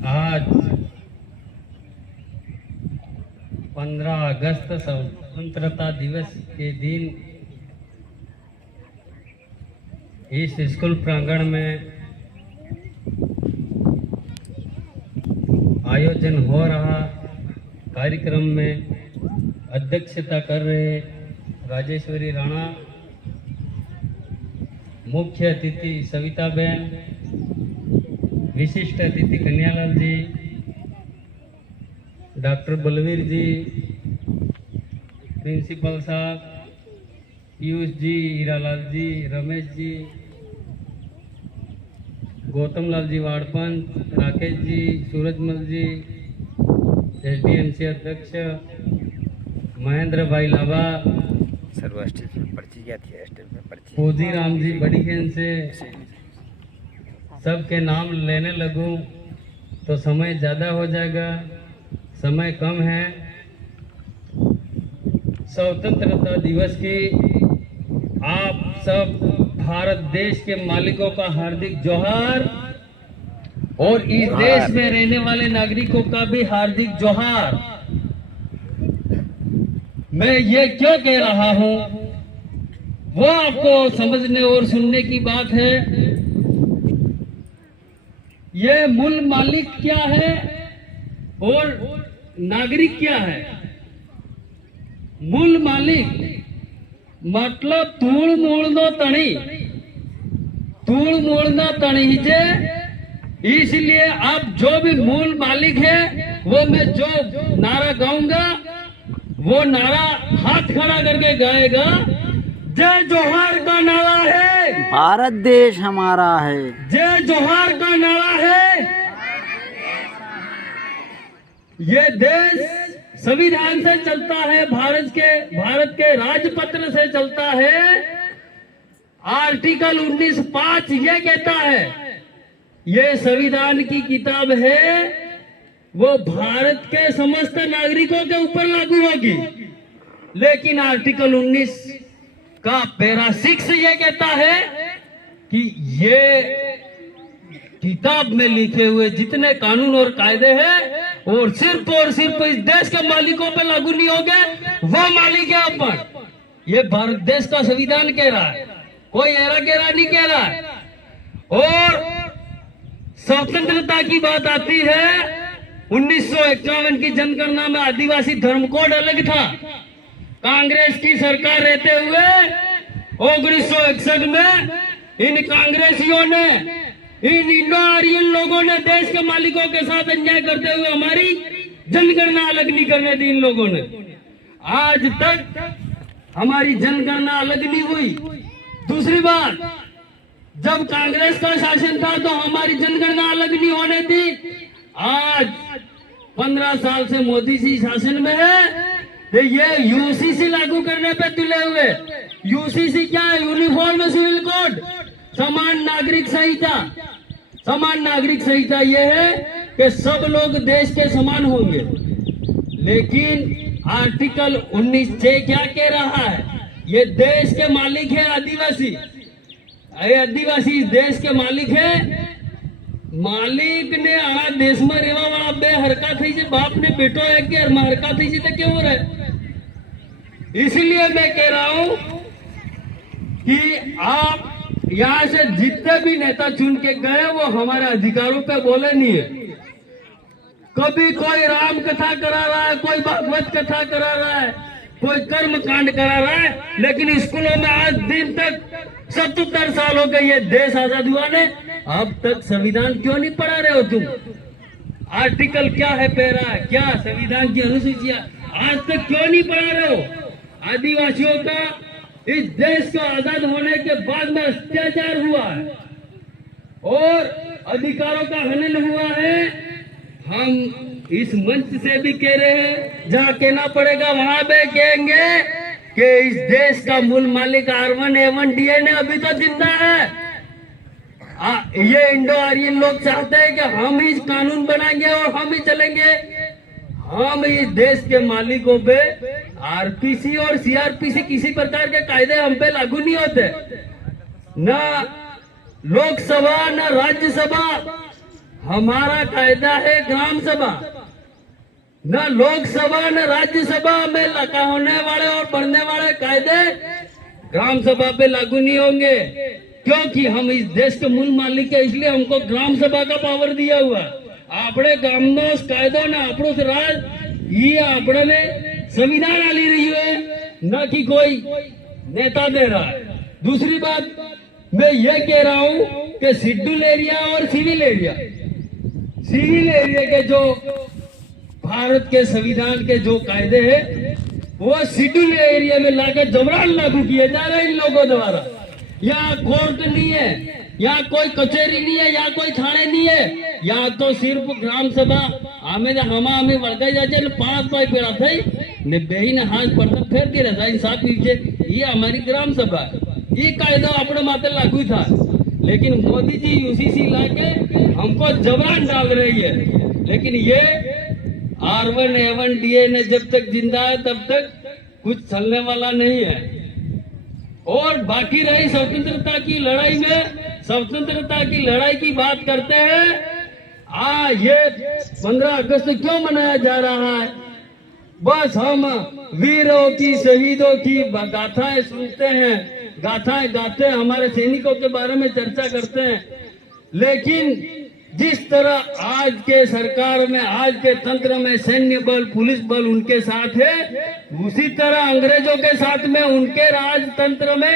आज 15 अगस्त स्वतंत्रता दिवस के दिन इस स्कूल प्रांगण में आयोजन हो रहा कार्यक्रम में अध्यक्षता कर रहे राजेश्वरी राणा, मुख्य अतिथि सविता बहन, विशिष्ट अतिथि कन्यालाल जी, डॉक्टर बलवीर जी, प्रिंसिपल साहब, पीयूष जी, हीरालाल जी, रमेश जी, गौतम लाल जी वाड़पन, राकेश जी, सूरजमल जी, एसडीएमसी अध्यक्ष महेंद्र भाई लाभा, फौजी राम जी बड़ी खेन से सबके नाम लेने लगूं तो समय ज़्यादा हो जाएगा, समय कम है। स्वतंत्रता दिवस की आप सब भारत देश के मालिकों का हार्दिक जोहार और इस देश में रहने वाले नागरिकों का भी हार्दिक जोहार। मैं ये क्यों कह रहा हूं वो आपको समझने और सुनने की बात है। ये मूल मालिक क्या है और नागरिक क्या है। मूल मालिक मतलब तूड़ मूड़नो तणी जे, इसलिए अब जो भी मूल मालिक है वो मैं जो नारा गाऊंगा वो नारा हाथ खड़ा करके गाएगा। जय जोहार का नारा है, भारत देश हमारा है। जय जोहार का नारा है। ये देश संविधान से चलता है, भारत के राजपत्र से चलता है। आर्टिकल 19(5) ये कहता है, ये संविधान की किताब है, वो भारत के समस्त नागरिकों के ऊपर लागू होगी। लेकिन आर्टिकल 19 का पैरा 6 ये कहता है कि ये किताब में लिखे हुए जितने कानून और कायदे हैं और सिर्फ इस देश के मालिकों पे लागू नहीं होंगे। वो मालिक है अपन। ये भारत देश का संविधान कह रहा है, कोई एरा गेरा नहीं कह रहा है। और स्वतंत्रता की बात आती है, 1951 की जनगणना में आदिवासी धर्म कोड अलग था। कांग्रेस की सरकार रहते हुए 1961 में इन कांग्रेसियों ने, इन इंडो आर्यन लोगों ने देश के मालिकों के साथ अन्याय करते हुए हमारी जनगणना अलग नहीं करने दी। इन लोगों ने आज तक हमारी जनगणना अलग नहीं हुई। दूसरी बात, जब कांग्रेस का शासन था तो हमारी जनगणना अलग नहीं होने दी। आज 15 साल से मोदी जी शासन में है तो ये यूसीसी लागू करने पे तुले हुए। यूसीसी क्या है? यूनिफॉर्म सिविल कोड, समान नागरिक संहिता। समान नागरिक संहिता ये है कि सब लोग देश के समान होंगे। लेकिन आर्टिकल 19(6) क्या कह रहा है? ये देश के मालिक है आदिवासी। ये आदिवासी इस देश के मालिक है। मालिक ने आ देश में रेवा वाला बे हरका थी जे बाप ने बेटो है कि हरका थी तो क्यों हो रहा है? इसलिए मैं कह रहा हूं कि आप यहाँ से जितने भी नेता चुन के गए वो हमारे अधिकारों पे बोले नहीं है। कभी कोई राम कथा करा रहा है, कोई भागवत कथा करा रहा है, कोई कर्म कांड करा रहा है, लेकिन स्कूलों में आज दिन तक 77 साल हो गए ये देश आजाद हुआ ने, अब तक संविधान क्यों नहीं पढ़ा रहे हो तुम? आर्टिकल क्या है, पैरा क्या, संविधान की अनुसूचियां आज तक क्यों नहीं पढ़ा रहे हो? आदिवासियों का इस देश को आजाद होने के बाद में अत्याचार हुआ है और अधिकारों का हनन हुआ है। हम इस मंच से भी कह रहे हैं, जहाँ कहना पड़ेगा वहां पे कहेंगे कि इस देश का मूल मालिक R1A1 DNA अभी तो जिंदा है। ये इंडो आर्यन लोग चाहते हैं कि हम ही कानून बनाएंगे और हम ही चलेंगे। हम इस देश के मालिकों पे आरपीसी और सीआरपीसी किसी प्रकार के कायदे हम पे लागू नहीं होते। न लोकसभा न राज्यसभा हमारा कायदा है ग्राम सभा, न लोकसभा न राज्यसभा में लगा होने वाले और बढ़ने वाले कायदे ग्राम सभा पे लागू नहीं होंगे, क्योंकि हम इस देश के मूल मालिक है, इसलिए हमको ग्राम सभा का पावर दिया हुआ। આપણે ગામનો કાયદો ને આપણો રાજ ये આપણને संविधान आली रही है, न कि कोई नेता दे रहा है। दूसरी बात मैं ये कह रहा हूं कि शेड्यूल एरिया और सिविल एरिया के जो भारत के संविधान के जो कायदे हैं वो शेड्यूल एरिया में लाकर जबरन लागू किए जा रहे हैं इन लोगों द्वारा। यहाँ कोर्ट नहीं है, यहाँ कोई कचेरी नहीं है, यहाँ कोई थाने नहीं है, यहाँ तो सिर्फ ग्राम सभा आमे हमें वળગાઈ જાય છે ને 5 પાઈ પેડા થઈ ને બેહીને હાથ પડતા ફેરતી રહે સાઈન સાફ છે। ये हमारी ग्राम सभा ये कायदा अपने माथे लागू था, लेकिन मोदी जी यूसीसी लाके हमको जबरन डाल रही है। लेकिन ये R1 A1 DA ने जब तक जिंदा है तब तक कुछ चलने वाला नहीं है। और बाकी रही स्वतंत्रता की लड़ाई में, स्वतंत्रता की लड़ाई की बात करते हैं। ये 15 अगस्त क्यों मनाया जा रहा है? बस हम वीरों की, शहीदों की गाथाएं सुनते हैं, गाथाएं गाते हैं, हमारे सैनिकों के बारे में चर्चा करते हैं। लेकिन जिस तरह आज के सरकार में, आज के तंत्र में सैन्य बल, पुलिस बल उनके साथ है, उसी तरह अंग्रेजों के साथ में उनके राजतंत्र में